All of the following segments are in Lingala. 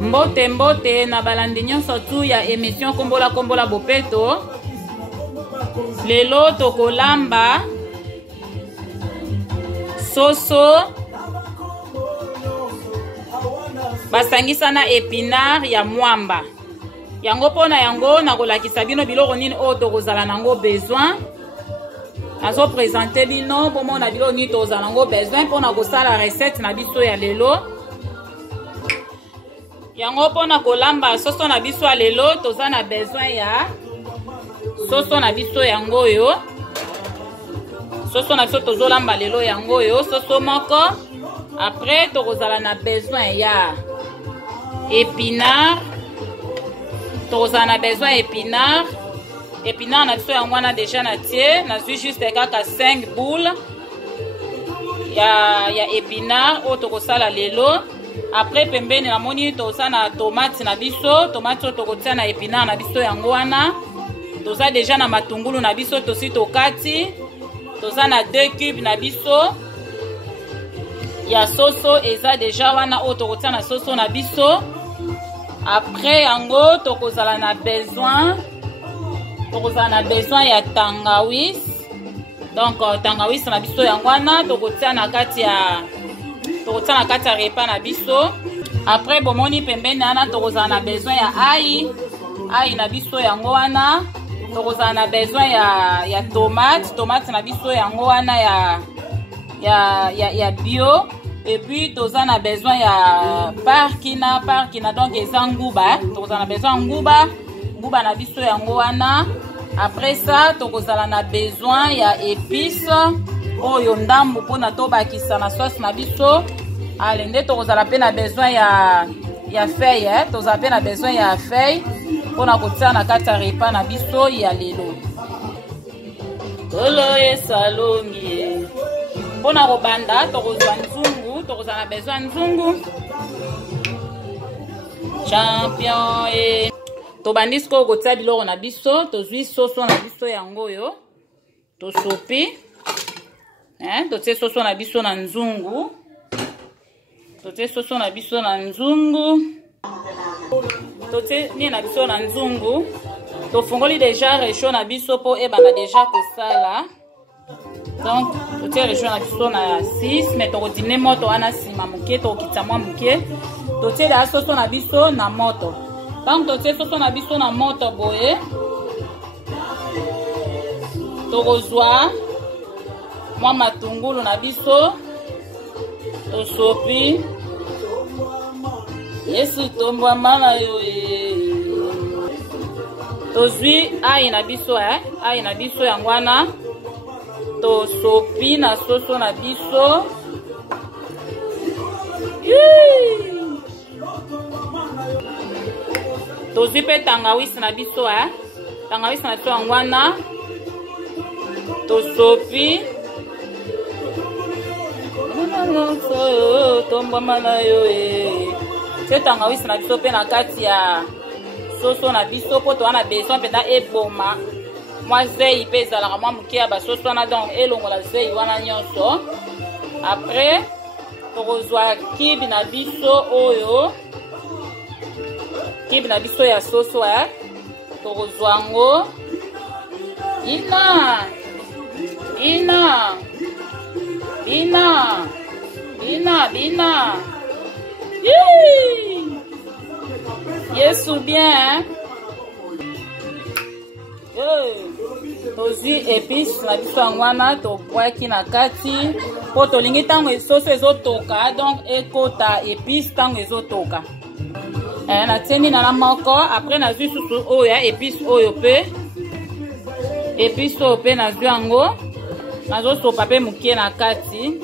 Mbote mbote na balandi nyonso tu ya émission kombola kombola bopeto. Lelo tokolamba soso basangisa na épinard ya mwamba. Yango pona yango nakolakisa bino biloko nini o tokozala nango besoin. Azo présenter bino bomo na biloko nini tokozala nango besoin pona kosala recette na biso ya lelo. Yango pona kolamba soso na biso ya lelo toza na besoin ya soso na biso yango yo. Soso na biso tozolamba lelo yango yo soso moko. Après tokozala na besoin ya épinard. Tokozala na besoin épinard. Épinard na biso yango wana déjà na tie. Nazwi juste kaka 5 boules ya épinard o tokosala lelo. Après pembeni na moni toza na tomate na biso. Tomate o tokotia na épinard na biso yango wana. Toza déjà na matungulu na biso tosi tokati. Toza na 2 cubes na biso ya soso eza déjà wana o tokotia na soso na biso. Après yango tokozala na besoin ya tangawis. Donc tangawis na biso yango wana tokotia na kati ya repas na biso. Après bomoni pembeni wana tokozala na besoin ya ail na biso yango wana. Tokozala na besoin ya tomate na biso yango wana ya bio. Et puis toza na besoin ya parkina donc eza nguba. Tokozala na besoin nguba na biso yango wana. Après ça tokozala na besoin ya épices oyo ndambu pona tobakisa na sauce na biso. Alende tokozala pe na besoin ya feuille, tozala pe na besoin ya feuille pona kotia na kati ya repas na biso ya lelo. Kolo esalongi pona kobanda tokozwa nzungu, tokozala na besoin nzungu. Champion e tobandi siko kotia biloko na biso, tozwi soso na biso yango yo. Tosopi. Totie soso na biso na nzungu. Totie soso na biso na nzungu. Totie ni na biso na nzungu. Tofungoli déjà réchaud na biso po ebana déjà kosala. Donc totie réchaud na biso na 6 mais tokodine moto wana sima muke tokita mwa muke. Totie da soso na biso na moto. Donc totie soso na biso na moto boye. Tokozwa mwa matungulu na biso. Tosopi. Yesu tombwa mala yo tozwi ail na biso ail na biso yango wana. Tosopi na soso na biso. Tozwi pe tangawisi na biso tangawisi na biso yango wana. Tosopi. Tombwa mala yo te tangawisi na biso pe na kati ya soso na biso po to wana besoin penda eboma mwa zei pe ezalaka mwa muke ya basoso wana donc elongola zei wana nyonso. Après tokozwa kibi na biso oyo kibi na biso ya soso tokozwa ngo bina Yesu bien tozwi épices na biso yango wana tobwaki na kati po tolingi ntango soso ezotoka donc ekota épice ntango ezotoka. Natieni na moko. Après nazwi susu oyo ya épice oyo pe nazwi yango nazosopa pe muke na kati.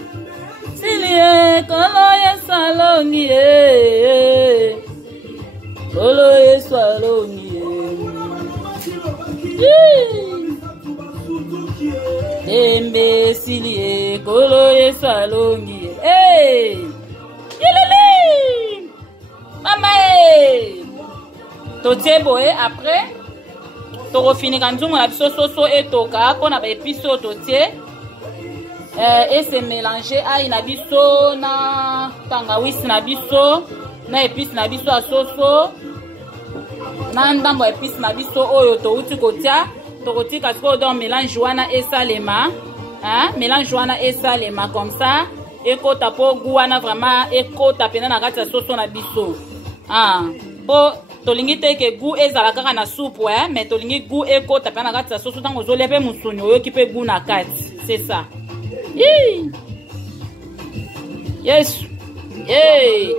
Silie kolo yesalongi kolo yesalongi embe silie kolo yesalongi mama totie boye. Après tokofinika nzungu na biso soso etoka mpona baépice oyo totie et se mélanger ail na biso na tangawisi na biso na épice na biso ya soso na ndambo ya épice na biso oyo touti kotia tokotika sikoyo donc mélange wana esalema mélange wana esalema comme ça ekota po goût wana vraiment ekota pena na kati ya soso na biso po tolingi te ke goût ezala kaka na soupe mais tolingi goût ekota pena na kati ya soso ntango ozolia mpe musuni oyoki mpe goût na kati c'est ça. Yesu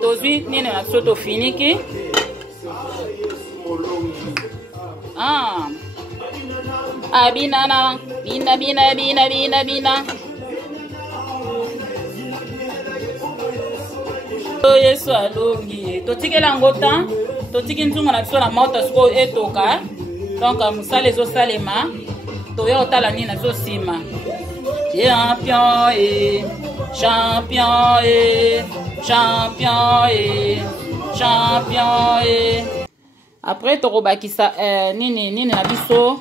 tozwi nini na biso tofiniki abinana bina Yesu alongi totikela yango tan totiki nzungu na biso na moto sikoyo etoka donc mosala ezosalema toya kotala nini na biso nsima champion. Après tokobakisa nini na biso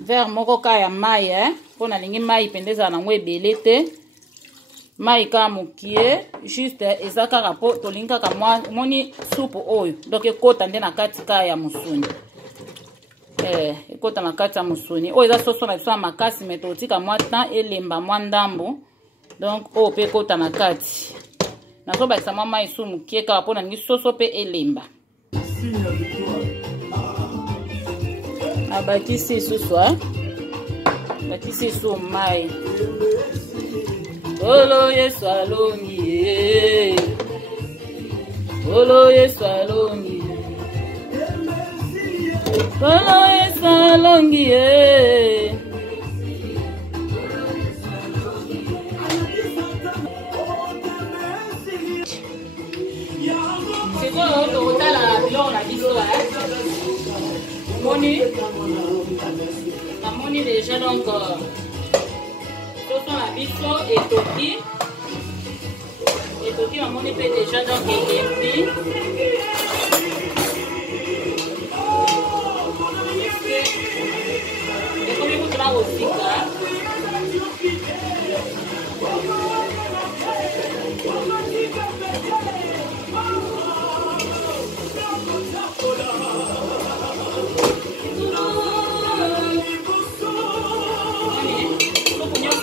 verre moko ka ya mai mpo nalingi mai pendeza nango ebele te mai ka mokie juste eza kaka po tolingi kaka moni soupe oyo donc ekota nde na kati ka ya musuni ekota na kati ya musuni oyo eza soso na biso ya makasi me totika mwa temps elemba mwa ndambo donc oyo mpe ekota na kati nazobakisa mwa mai su mokie kaka mpo nalingi soso mpe elemba abakisi isusu bakisi isu mai olo Yesu alongi olo Yesu alongi olo Yesu alongi sikoyo tokotala biloko na biso namoni déjà donc soso na biso etoki namoni mpe déjà donc elembi ekomi kutu na kosika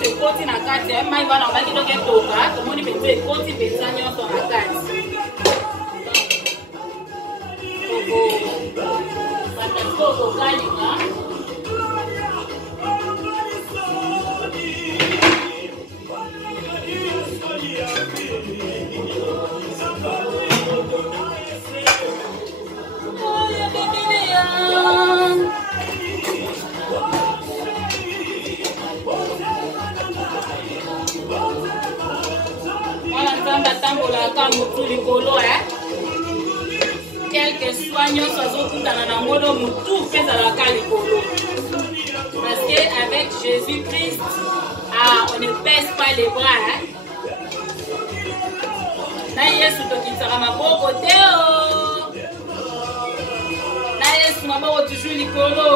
ekoti na kati mai wana obaki donc etoka tomoni mpenza ekoti mpenza nyonso na kati batako kokalinga tambolaka motu likolo quelque soit nyonso azokutana na ngono motu mpe ezalaka likolo parce que avec Jésus-Christ on ne baisse pas les bras na Yesu tokitisaka maboko te na Yesu maboko toujours likolo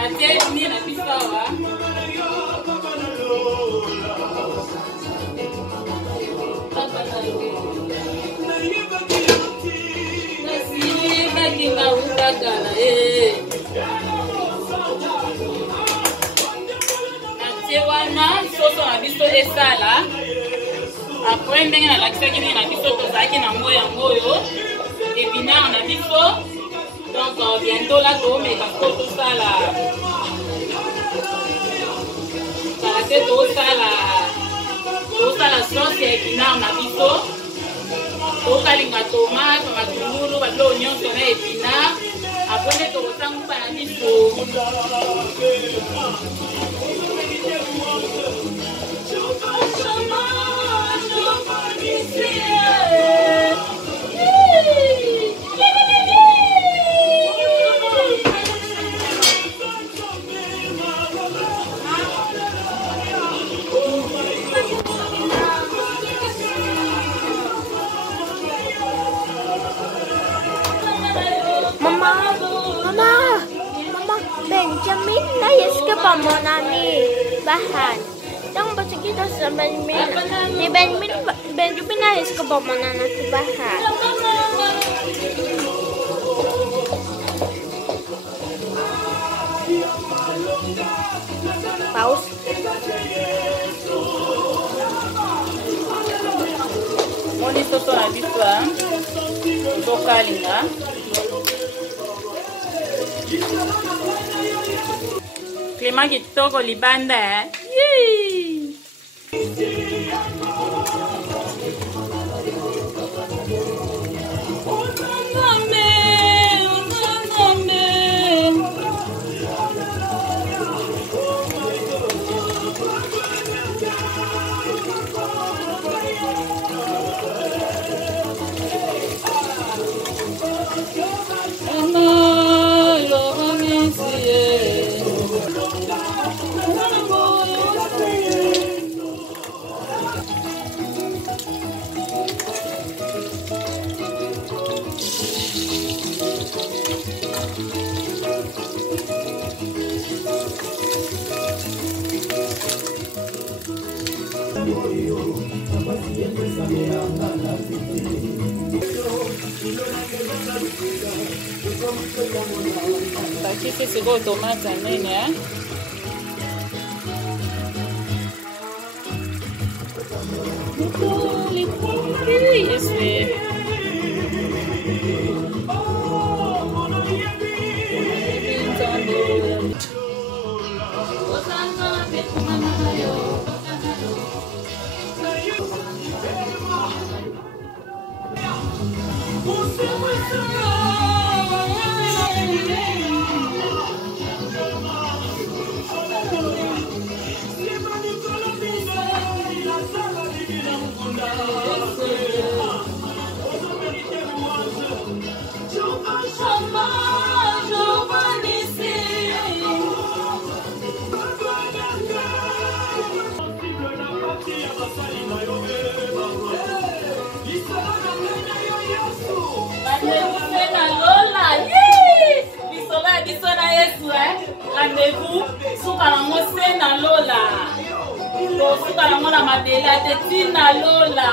ate ni na biso awa natie wana soso na biso esala apres ndenge nalakisaki ndenge na biso tozalaki nango yango oyo epinare na biso donc bientôt la toomeka po tosala kala te tosala sauce ya epinare na biso tokalinga tomate matungulu babiloko nyonso na epinare apres nde tokosanguba na biso Benjamin na yes ka pa mo nani bahan. Dang ba sige dito sa Benjamin. Ni Benjamin na is ko ba mo na natibahan? Pause. Moni soso na biso tokalinga. Clément kitoko libanda Yee! Bakisi siko tomate nene rendez-vous suka nango se na lola to suka nango na madela te tina lola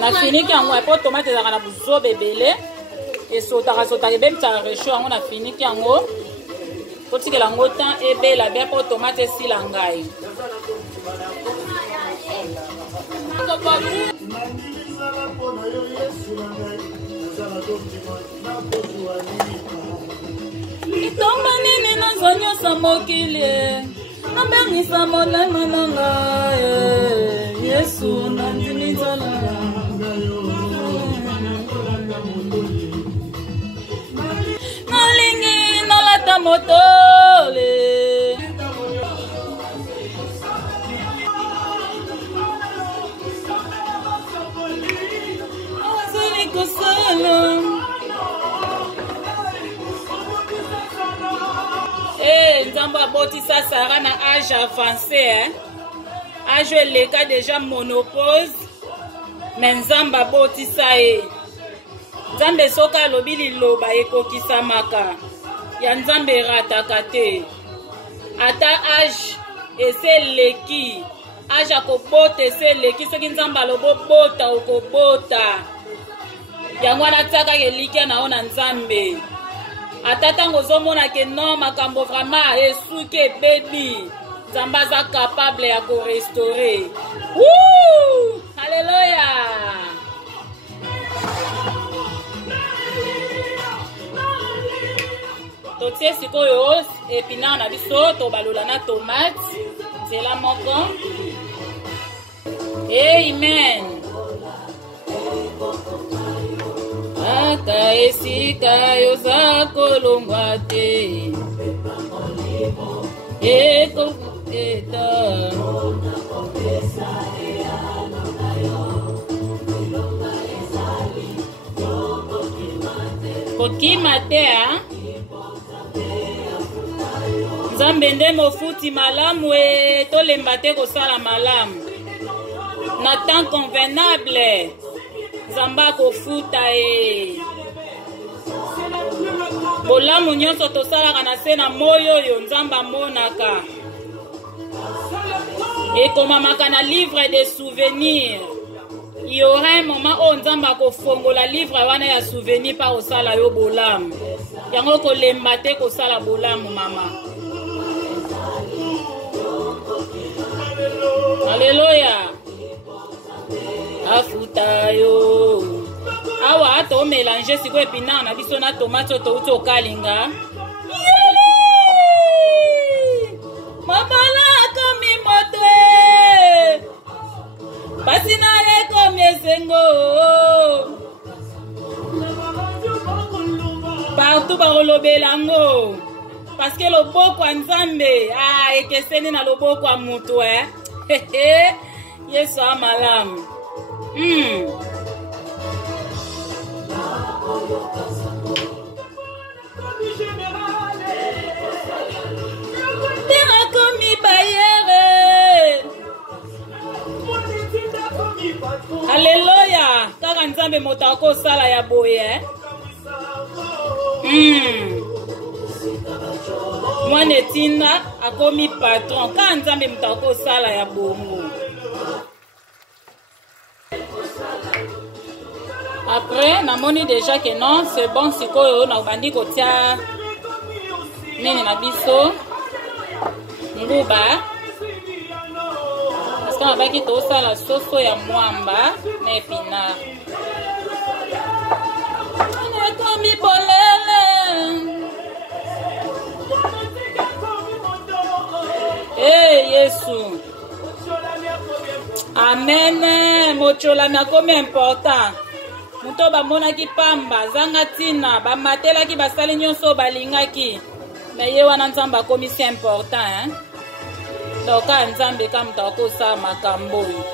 na finiki yango po tomate ezalaka na buzobe ebele esotaka ebebisaka resho yango na finiki yango potikela yango tan ebela bia po tomate esila ngai litomba nini nazonyosa mokili nabengisa molema na ngai Yesu nandimi nzala nalingi nalata motole azali kosala nzambe abotisa Sara na age avancé age eleka deja monopause me nzambe abotisa ye nzambe soki alobi liloba ekokisamaka ya nzambe erataka te ata age eseleki age akobota eseleki soki nzambe alobi obota okobota yango wana tiaka elikia na yo na nzambe ata ntango ozomona ke non makambo vraiment esuki ebebi nzambe aza capable ya korestore halleluya totie sikoyo epinard na biso tobalola na tomate nzela moko amen ata esika yoza kolongwa te ekoketa kokima te nzambe nde mofuti malamu tolemba te kosala malamu na temps convenable Zamba kofuta bolamu nyonso tosalaka na se na moyo oyo Nzamba monaka ekomamaka na livre de souvenirs. Il y aura un moment où Nzamba kofongola livre wana ya souvenir pa osala yo bolamu yango kolemba te kosala bolamu mama. Alléluia. Afuta yo awa ato mélanger siko epina na biso na tomate to uto kalinga mabala komi moto pasina ye komi esengo partout barolobelango parce que loboko ya Nzambe ekeseni na loboko ya mutu Yesu amalamu. Terra komi bayere. Alléluia. Kaka Nzambe moto akosala ya boye. Mwana Tina akomi patron. Kaka Nzambe moto akosala ya bongo. Après, namoni déjà que non, c'est bon sikoyo na bandi kotia nini na biso nguba. Parce que nabaki tosala soso ya mwamba na épinard. Komi bolele. Yesu. Amen. Mochola mi akomi important. Muto bamonaki pamba zanga tina bamatelaki basali nyonso balingaki mais ye wana Nzambe akomi si important donc ka Nzambe ka muto akosala makambo oyo.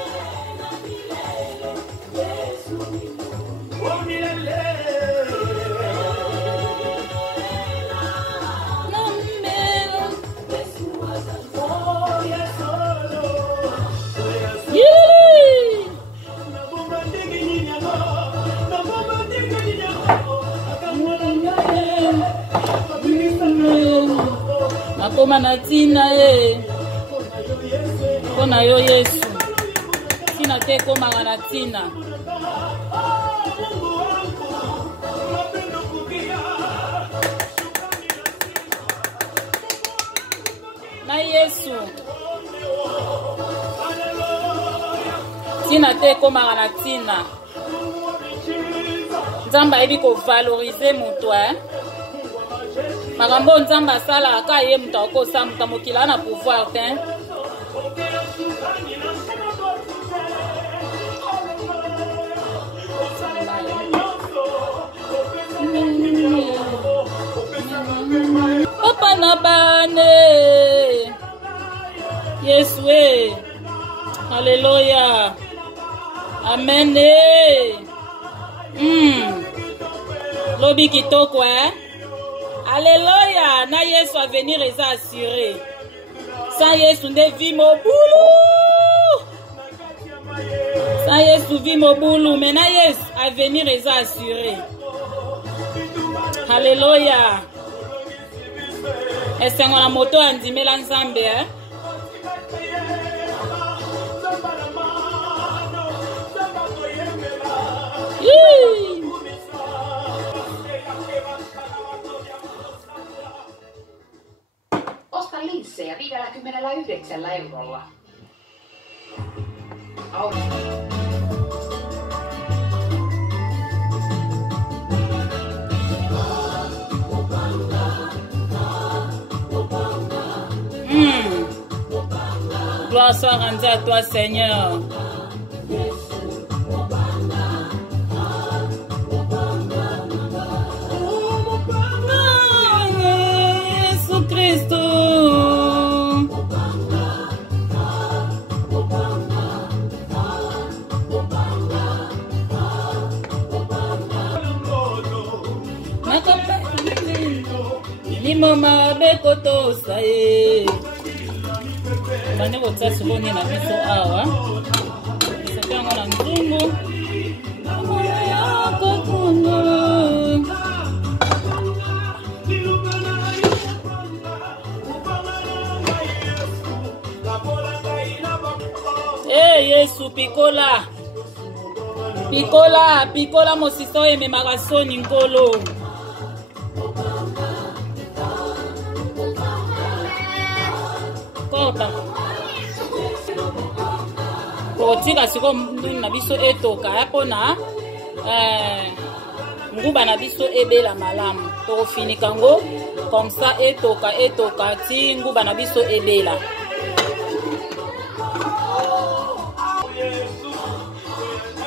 Nakoma na tina kona yo Yesu tina te komanga na tina na Yesu tina te komanga na tina. Nzambe ayebi kovalorize moto makambo Nzambe asala ka ye mutu akosa mutu mokila na pouvoir te. Papa na bane Yesu Alléluia. Amen. Lobi kitoko Alléluia. Na Yesu va venir et assuré. Sans Yesu ne vit mon boulot. Sans Yesu vit mon boulot. Mais na Yesu va venir et assuré. Alléluia. Et c'est mon moto andimé l'ensemble. Osta linssejä 59 €. Gloire soit rendue à toi, Seigneur. Mama bekoto sae bane ko tsa sibone na biso awa mwana nzungu. Eh Yesu pikola. Pikola, pikola mosiso ememaka soni nkolo. Kota. Kotika siko nduni na biso etoka ya pona nguba na biso ebela malamu. Toko finika ngo comme ça etoka ti nguba na biso ebela.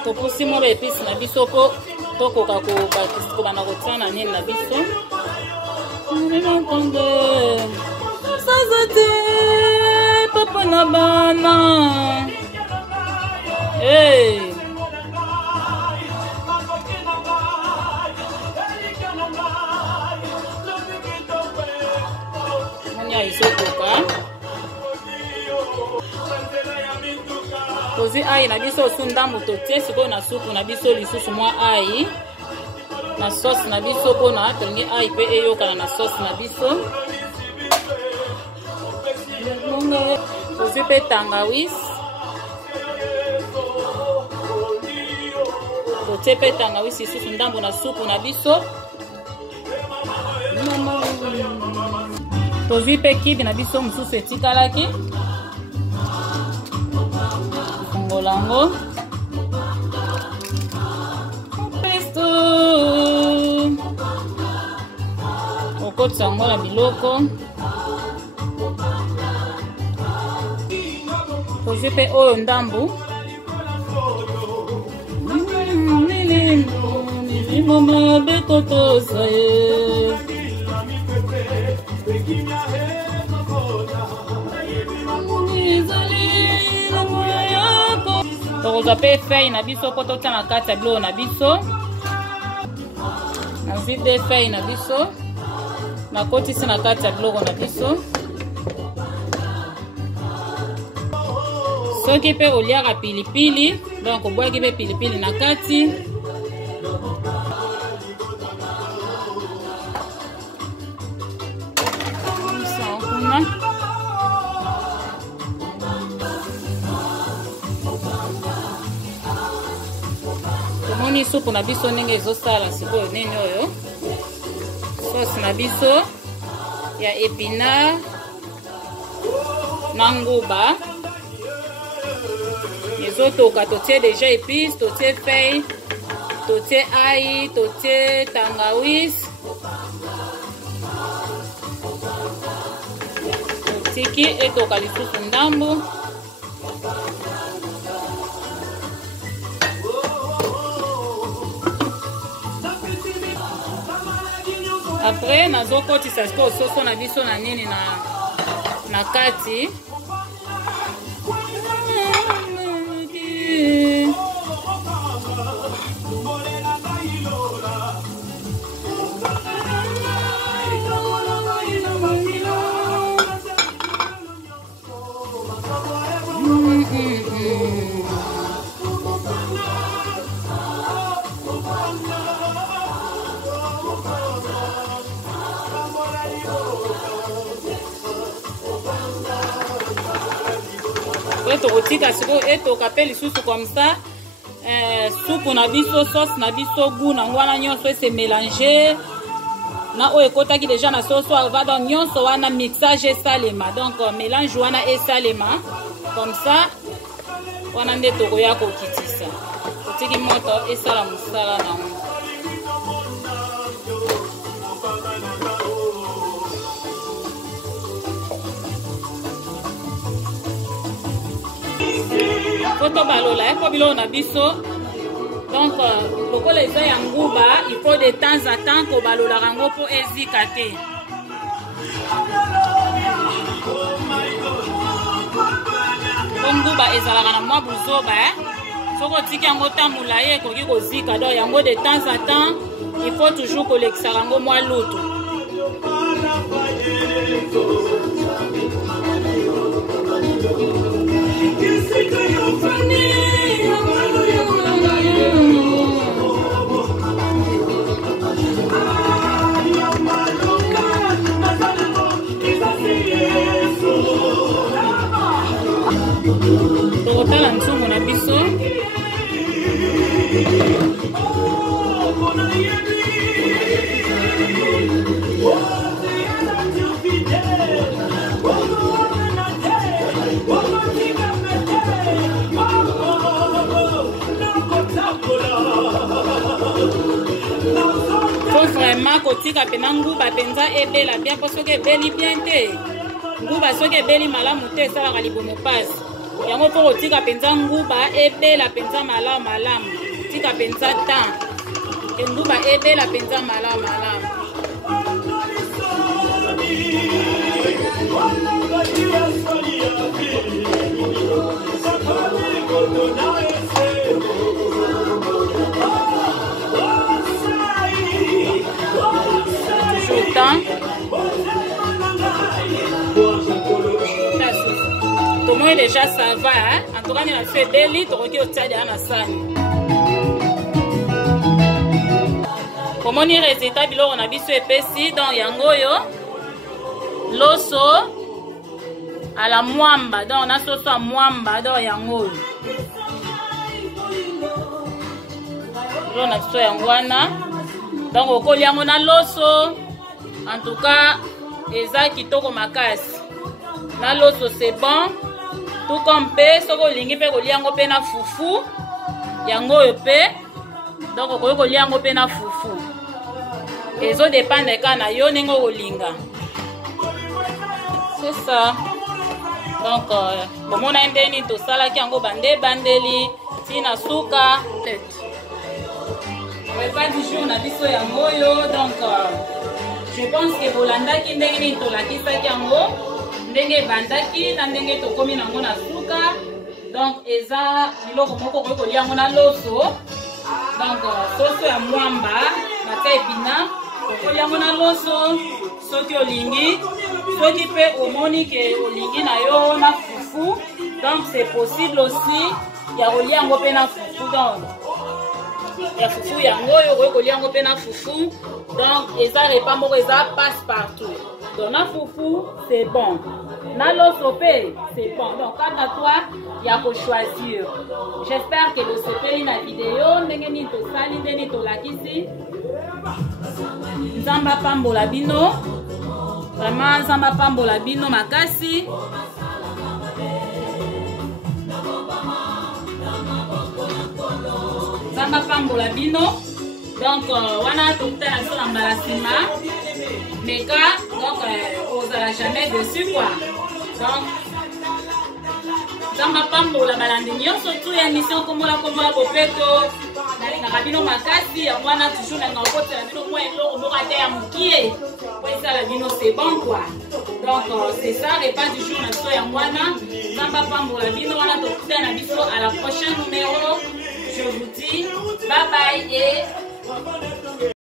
Topusi mo épices na biso po tokoka ko bana kotsana nini na biso. Sazate papa na bana. Hey. Manya isotoka. Kozi ai na biso sundambu totie siko na supu na biso lisusu mwa ai na sauce na biso pona tongi ai pe eyokana na sauce na biso. Kozi pe tangawizi. Totie pe tangawizi lisusu ndambu na supu na biso. Tozi pe kibi na biso mususu etikalaki. Lango Presto okotsa ngo na biloko tozi pe oyo ndambu mama bekotosa ye tokoza pe feuille na biso po totia na kati ya biloko na biso. Nazwi de feuille na biso nakotisi na kati ya biloko na biso. Soki pe oliaka pilipili donc obwaki pe pilipili na kati. Tomoni supu na biso ndenge ezosala sikoyo nini oyo. Sauce na biso ya épinard na nguba. Ezotoka totie déjà épices, totie feuille, totie ai, totie tangawizi. Totiki etoka lisusu ndambu. Après nazokotisa siko soso na biso na nini na kati. Tokotika siko etoka pe lisusu comme ça. Soupe na biso, sauce na biso, goût na wana nyonso ese mélanger. Na o ekotaki déjà na sauce va donc nyonso wana mixage esalema. Donc mélange wana esalema comme ça. Wana nde tokoya kokitisa. Totiki moto esala musala na ngo. Foto balola eko bilo na biso. Donc lokola eza ya nguba, il faut de temps à temps ko balola rango po ezika te. Nguba ezalaka na mwa buzoba soko tiki yango tamula ye koki kozika. Donc yango de temps à temps il faut toujours kolekisa rango mwa lutu. Vraiment kotika pena nguba penza ebela bien po soki ebeli bien te nguba soki ebeli malamu te esalaka libomo pasi yango mpo kotika penza nguba ebela penza malamu tika penza temps ke nguba ebela penza malamu Tout le monde déjà ça va, hein? En tout cas, on a fait belle, tu regardes au stade à la salle. Comment on y résultat, on a vu ce épaissi dans Yangoyo, l'osso à la mwamba, donc on a sauce à mwamba dans Yangoyo. On a sauce à Yangwana, donc au collier on a l'osso. En tout cas, eza kitoko makasi. Na loso c'est bon. Tout comme pe soko lingi pe koliango pe na fufu. Yango pe. Donc ko koliango pe na fufu. Ezo dépendre ka na yo nengo kolinga. C'est ça. Donc bon na ndeni to sala ki yango bandeli tina suka. Pas du jour na biso yango yo donc je pense que Bolanda qui ndenge to la kisaki yango ndenge bandaki na ndenge to komi nango na suka donc eza biloko moko ko liango na loso donc soso ya mwamba na tepina ko liango na loso soki olingi soki pe omoni ke olingi na yo na fufu donc c'est possible aussi ya liango pe na fufu donc ya fufu yango yo ko liango pe na fufu. Donc, et ça repas moko ça passe partout. Donc, na fufu, c'est bon. Na losopé, c'est bon. Donc, quand à toi, il y a qu'à choisir. J'espère que vous avez la vidéo. Ndengeni to sali, ndengeni to lakisi. Nzamba pambola bino. Vraiment, nzamba pambola bino makasi. Nzamba pambola bino. Donc, on a tout le temps sur l'embarrassement. Mais quand, donc, on n'a jamais dessus, quoi. Donc, dans ma femme, pour la balandinion, surtout, il y a une mission comme la Popeto, dans les rabino makasi, on a toujours un rapport, la bino, moi, et l'autre, on aura des amoukiers. Oui, ça, la bino, c'est bon, quoi. Donc, c'est ça, les pas du jour, on a tout un mois, dans ma femme, pour la bino, on a tout le temps, à la prochaine numéro. Je vous dis bye bye et